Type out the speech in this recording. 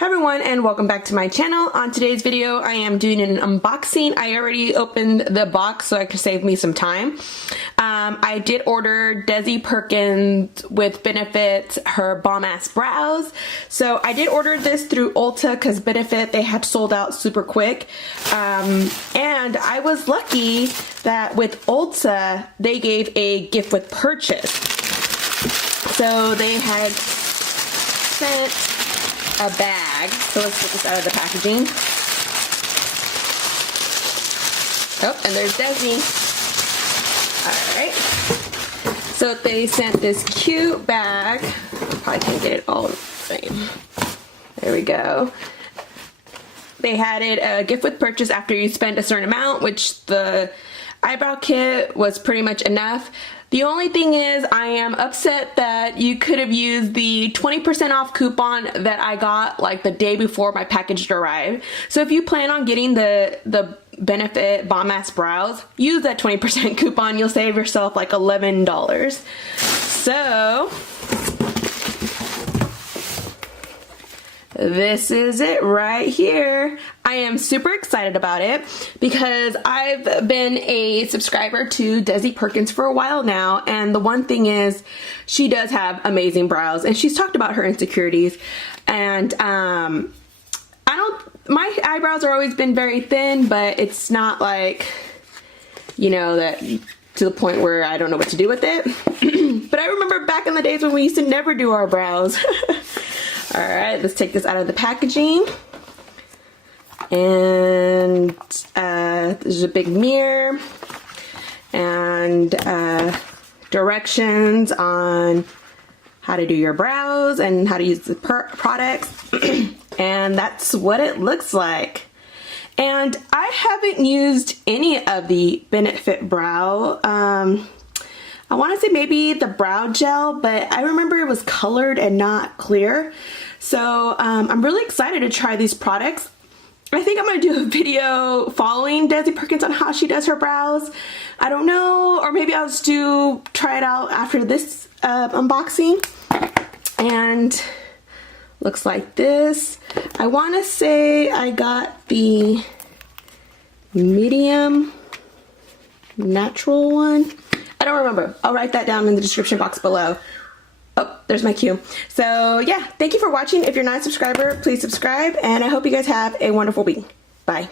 Hi everyone and welcome back to my channel. On today's video I am doing an unboxing. I already opened the box so I could save me some time. I did order Desi Perkins with Benefit her bomb ass brows. So I did order this through Ulta because Benefit, they had sold out super quick. And I was lucky that with Ulta they gave a gift with purchase. So they had sent a bag. So let's get this out of the packaging. Oh, and there's Desi. Alright. So they sent this cute bag. Probably can't get it all the same. There we go. They had it a gift with purchase after you spend a certain amount, which the eyebrow kit was pretty much enough. The only thing is I am upset that you could have used the 20% off coupon that I got like the day before my package arrived. So if you plan on getting the Benefit Bomb Ass Brows, use that 20% coupon. You'll save yourself like $11. So this is it right here. I am super excited about it because I've been a subscriber to Desi Perkins for a while now, and the one thing is she does have amazing brows, and she's talked about her insecurities, and my eyebrows are always been very thin, but it's not like, you know, that to the point where I don't know what to do with it. But I remember back in the days when we used to never do our brows. Alright, let's take this out of the packaging. And there's a big mirror and directions on how to do your brows and how to use the products. And that's what it looks like. And I haven't used any of the Benefit brow. I want to say maybe the brow gel, but I remember it was colored and not clear. So I'm really excited to try these products. I think I'm going to do a video following Desi Perkins on how she does her brows. I don't know, or maybe I'll just try it out after this unboxing. And looks like this. I want to say I got the medium natural one. I don't remember. I'll write that down in the description box below. Oh, there's my cue. So yeah, thank you for watching. If you're not a subscriber, please subscribe, and I hope you guys have a wonderful week. Bye.